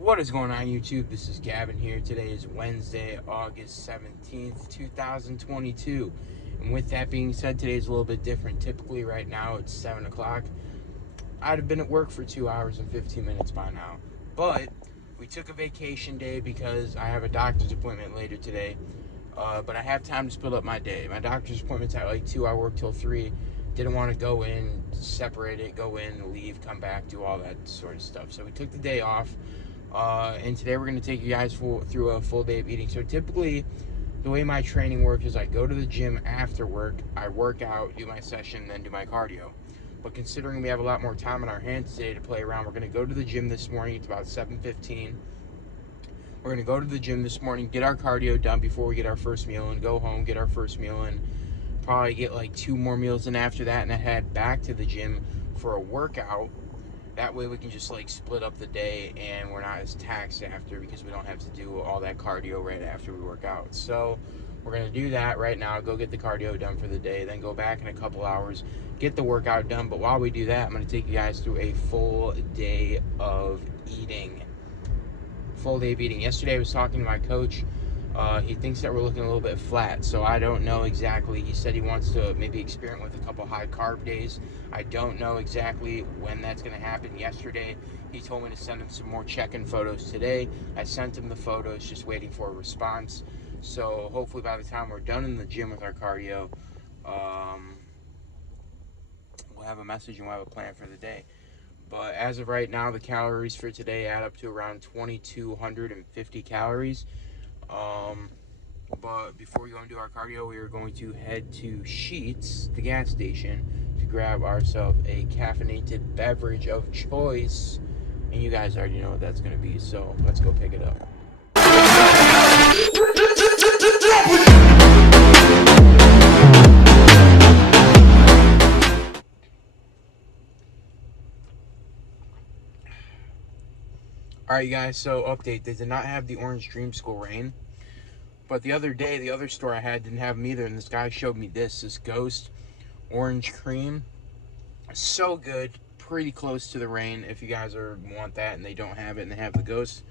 What is going on, YouTube? This is Gavin here. Today is Wednesday, August 17th, 2022. And with that being said, today is a little bit different. Typically right now it's 7 o'clock. I'd have been at work for 2 hours and 15 minutes by now. But we took a vacation day because I have a doctor's appointment later today. But I have time to split up my day. My doctor's appointment's at like 2. I work till 3. Didn't want to go in, separate it, go in, leave, come back, do all that sort of stuff. So we took the day off. And today we're going to take you guys through a full day of eating. So typically, the way my training works is I go to the gym after work, I work out, do my session, then do my cardio. But considering we have a lot more time on our hands today to play around, we're going to go to the gym this morning. It's about 7:15. We're going to go to the gym this morning, get our cardio done before we get our first meal in, go home, get our first meal in, probably get like 2 more meals in after that, and then head back to the gym for a workout. That way we can just like split up the day and we're not as taxed after because we don't have to do all that cardio right after we work out. So we're going to do that right now, go get the cardio done for the day, then go back in a couple hours, get the workout done. But while we do that, I'm going to take you guys through a full day of eating. Yesterday I was talking to my coach. He thinks that we're looking a little bit flat, so I don't know exactly. He said he wants to maybe experiment with a couple high carb days. I don't know exactly when that's going to happen. Yesterday he told me to send him some more check-in photos today. I sent him the photos, just waiting for a response. So hopefully by the time we're done in the gym with our cardio, we'll have a message and we'll have a plan for the day. But as of right now, the calories for today add up to around 2,250 calories. But before we go and do our cardio, we are going to head to Sheetz, the gas station, to grab ourselves a caffeinated beverage of choice. And you guys already know what that's going to be, so let's go pick it up. Alright, you guys, so update. They did not have the Orange Dream School rain. But the other day, the other store I had didn't have them either, and this guy showed me this Ghost Orange Cream. So good, pretty close to the rain if you guys want that and they don't have it and they have the Ghost.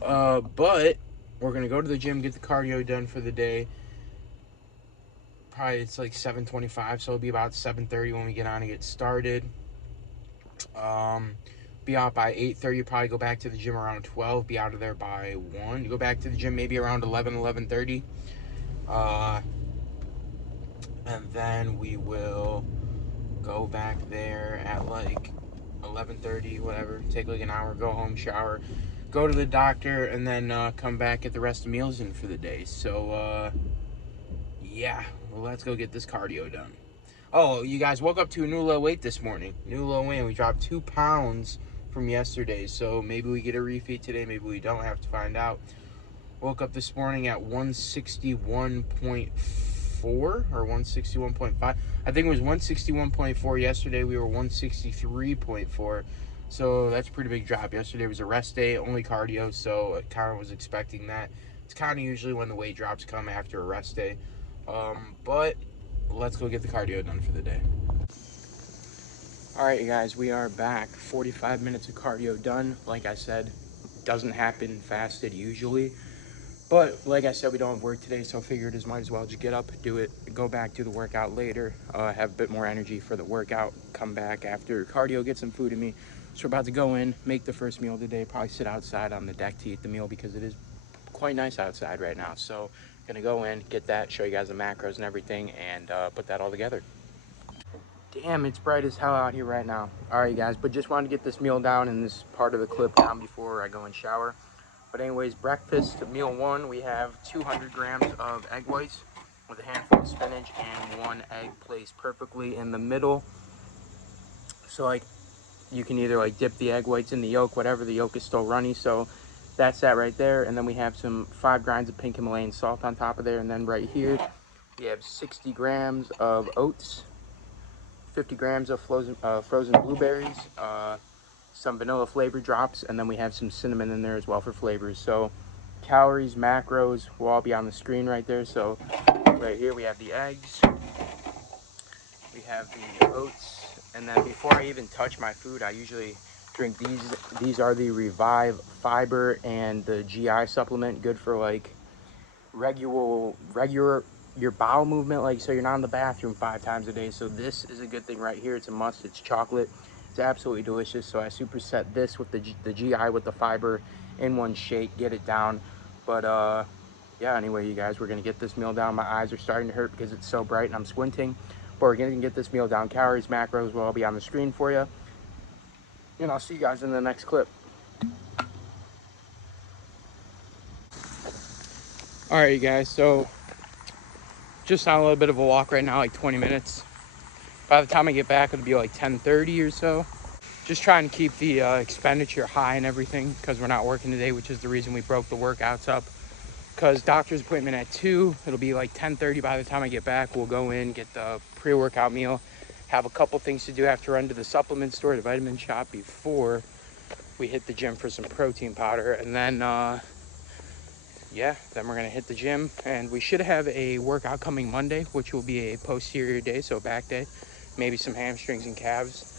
But we're going to go to the gym, get the cardio done for the day. Probably it's like 7:25, so it'll be about 7:30 when we get on and get started. Be out by 8:30, probably go back to the gym around 12, be out of there by 1. You go back to the gym maybe around 11:30. And then we will go back there at like 11:30, whatever. Take like an hour, go home, shower, go to the doctor, and then come back, get the rest of meals in for the day. So, yeah, well, let's go get this cardio done. Oh, you guys, woke up to a new low weight this morning. New low weight. We dropped 2 pounds from yesterday, so maybe we get a refeed today, maybe we don't, have to find out. Woke up this morning at 161.4 or 161.5. I think it was 161.4 yesterday. We were 163.4, so that's a pretty big drop. Yesterday was a rest day, only cardio, so I kind of was expecting that. It's kind of usually when the weight drops come after a rest day. But let's go get the cardio done for the day. Alright, you guys, we are back. 45 minutes of cardio done. Like I said, doesn't happen fasted usually. But like I said, we don't have work today, so I figured as might as well just get up, do it, go back, do the workout later, have a bit more energy for the workout, come back after cardio, get some food in me. So we're about to go in, make the first meal of the day, probably sit outside on the deck to eat the meal because it is quite nice outside right now. So gonna go in, get that, show you guys the macros and everything, and put that all together. Damn, it's bright as hell out here right now. All right, guys, but just wanted to get this meal down and this part of the clip down before I go and shower. But anyways, breakfast, meal 1, we have 200 grams of egg whites with a handful of spinach and 1 egg placed perfectly in the middle. So like, you can either like dip the egg whites in the yolk, whatever, the yolk is still runny. So that's that right there. And then we have some 5 grinds of pink Himalayan salt on top of there. And then right here, we have 60 grams of oats, 50 grams of frozen blueberries, some vanilla flavor drops, and then we have some cinnamon in there as well for flavors. So calories, macros will all be on the screen right there. So right here we have the eggs, we have the oats, and then before I even touch my food, I usually drink these are the Revive Fiber and the GI supplement, good for like regular your bowel movement, like so you're not in the bathroom 5 times a day. So this is a good thing right here. It's a must. It's chocolate. It's absolutely delicious. So I superset this with the GI with the fiber in one shake, get it down. But yeah, anyway, you guys, we're gonna get this meal down. My eyes are starting to hurt because it's so bright and I'm squinting, but we're gonna get this meal down. Calories, macros will all be on the screen for you, and I'll see you guys in the next clip. All right, you guys, so just on a little bit of a walk right now, like 20 minutes. By the time I get back, it'll be like 10:30 or so. Just trying to keep the expenditure high and everything because we're not working today, which is the reason we broke the workouts up. Because doctor's appointment at 2, it'll be like 10:30 by the time I get back. We'll go in, get the pre-workout meal, have a couple things to do. I have to run to the supplement store, the vitamin shop, before we hit the gym for some protein powder. And then yeah, then we're gonna hit the gym, and we should have a workout coming Monday, which will be a posterior day, so back day, maybe some hamstrings and calves.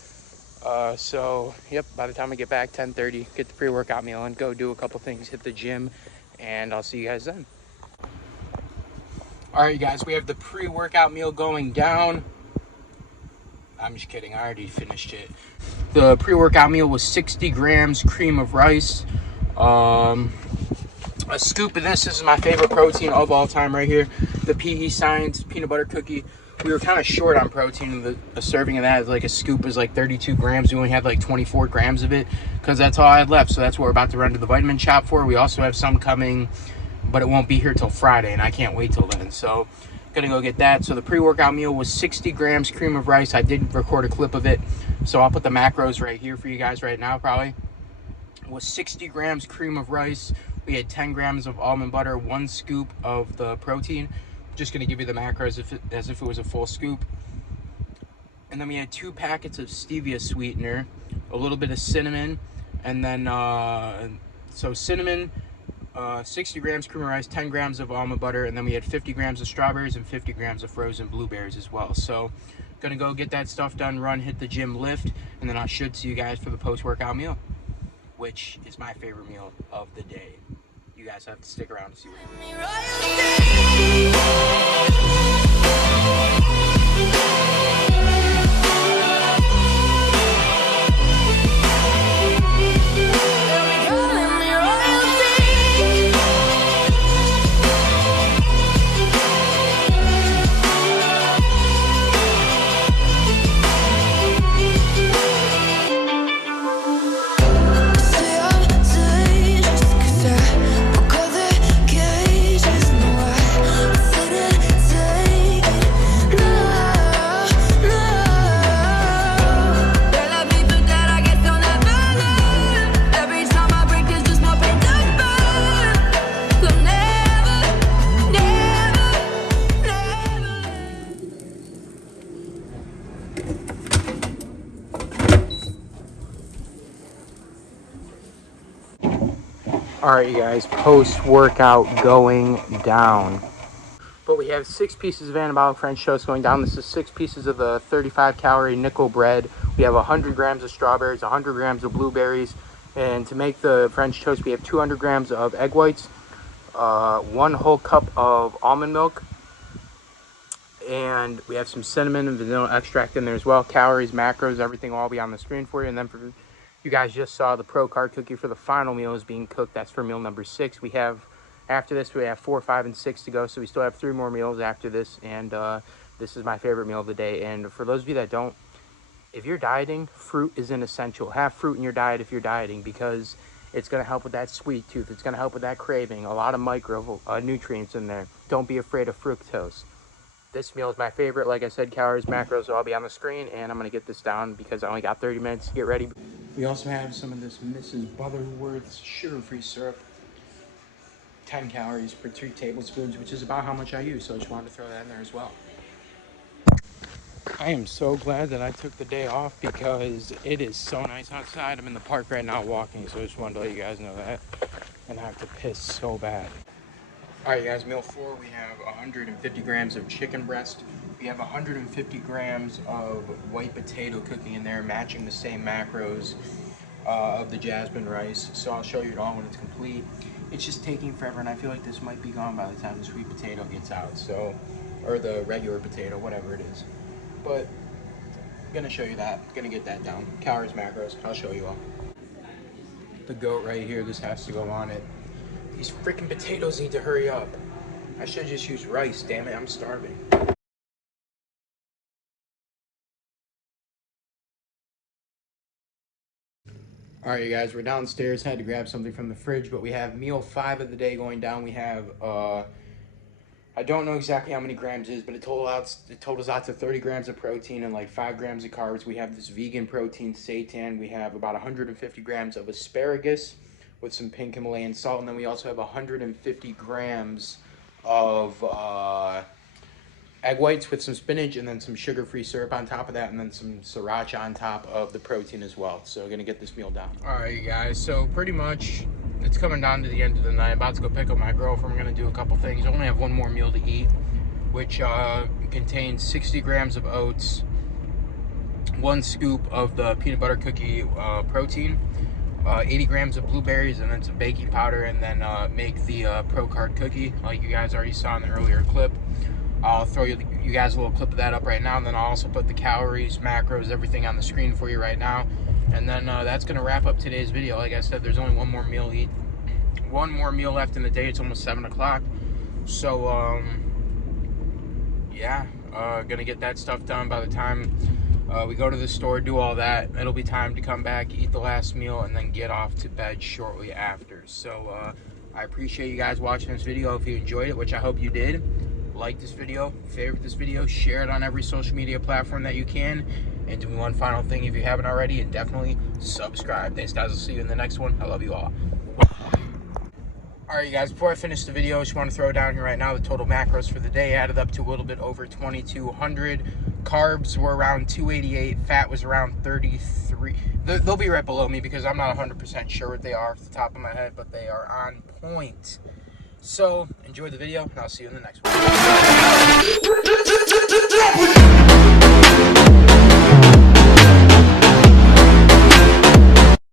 So yep, by the time I get back 10:30, get the pre-workout meal and go do a couple things, hit the gym, and I'll see you guys then. All right, you guys, we have the pre-workout meal going down. I'm just kidding, I already finished it. The pre-workout meal was 60 grams cream of rice, a scoop of this is my favorite protein of all time right here, the PE Science peanut butter cookie. We were kind of short on protein, and a serving of that is like a scoop is like 32 grams. We only had like 24 grams of it because that's all I had left. So that's what we're about to run to the vitamin shop for. We also have some coming, but it won't be here till Friday, and I can't wait till then. So gonna go get that. So the pre-workout meal was 60 grams cream of rice. I did record a clip of it, so I'll put the macros right here for you guys right now. Probably it was 60 grams cream of rice. We had 10 grams of almond butter, 1 scoop of the protein. Just gonna give you the macros as if it was a full scoop. And then we had 2 packets of stevia sweetener, a little bit of cinnamon, and then so cinnamon, 60 grams cream of rice, 10 grams of almond butter, and then we had 50 grams of strawberries and 50 grams of frozen blueberries as well. So gonna go get that stuff done, run, hit the gym, lift, and then I should see you guys for the post-workout meal, which is my favorite meal of the day. You guys have to stick around to see what All right, you guys, post-workout going down. But we have 6 pieces of anabolic French toast going down. This is 6 pieces of the 35-calorie nickel bread. We have 100 grams of strawberries, 100 grams of blueberries. And to make the French toast, we have 200 grams of egg whites, 1 whole cup of almond milk, and we have some cinnamon and vanilla extract in there as well. Calories, macros, everything will all be on the screen for you. And then for you guys just saw the Pro Card cookie for the final meal is being cooked. That's for meal number 6. We have, after this, we have 4, 5, and 6 to go. So we still have 3 more meals after this. And this is my favorite meal of the day. And for those of you that don't, if you're dieting, fruit is an essential. Have fruit in your diet if you're dieting, because it's going to help with that sweet tooth. It's going to help with that craving. A lot of micro nutrients in there. Don't be afraid of fructose. This meal is my favorite. Like I said, calories, macros will all be on the screen, and I'm going to get this down because I only got 30 minutes to get ready. We also have some of this Mrs. Butterworth's sugar-free syrup. 10 calories per 3 tablespoons, which is about how much I use, so I just wanted to throw that in there as well. I am so glad that I took the day off because it is so nice outside. I'm in the park right now walking, so I just wanted to let you guys know that. And I have to piss so bad. All right, guys, meal 4, we have 150 grams of chicken breast. We have 150 grams of white potato cooking in there, matching the same macros. of the jasmine rice. So I'll show you it all when it's complete. It's just taking forever, and I feel like this might be gone by the time the sweet potato gets out. So, or the regular potato, whatever it is. But I'm gonna show you that. Gonna get that down. Calories, macros. I'll show you all. The goat right here. This has to go on it. These freaking potatoes need to hurry up. I should just use rice. Damn it, I'm starving. All right, you guys, we're downstairs. Had to grab something from the fridge, but we have meal 5 of the day going down. We have, I don't know exactly how many grams it is, but it totals out to 30 grams of protein and like 5 grams of carbs. We have this vegan protein seitan. We have about 150 grams of asparagus with some pink Himalayan salt, and then we also have 150 grams of egg whites with some spinach, and then some sugar-free syrup on top of that, and then some sriracha on top of the protein as well. So we're gonna get this meal down. All right, you guys, so pretty much it's coming down to the end of the night. I'm about to go pick up my girlfriend. We're gonna do a couple things. I only have one more meal to eat, which contains 60 grams of oats, 1 scoop of the peanut butter cookie protein, 80 grams of blueberries, and then some baking powder, and then make the Pro Card cookie like you guys already saw in the earlier clip. I'll throw you guys a little clip of that up right now, and then I'll also put the calories, macros, everything on the screen for you right now. And then that's going to wrap up today's video. Like I said, there's only one more meal left in the day. It's almost 7 o'clock. So, yeah, going to get that stuff done by the time we go to the store, do all that. It'll be time to come back, eat the last meal, and then get off to bed shortly after. So, I appreciate you guys watching this video. If you enjoyed it, which I hope you did, like this video, favorite this video, share it on every social media platform that you can, and do one final thing if you haven't already, and definitely subscribe. Thanks, guys. I'll see you in the next one. I love you all. All right, you guys, before I finish the video, I just want to throw down here right now the total macros for the day added up to a little bit over 2,200. Carbs were around 288. Fat was around 33. They'll be right below me because I'm not 100% sure what they are off the top of my head, but they are on point. So, enjoy the video, and I'll see you in the next one.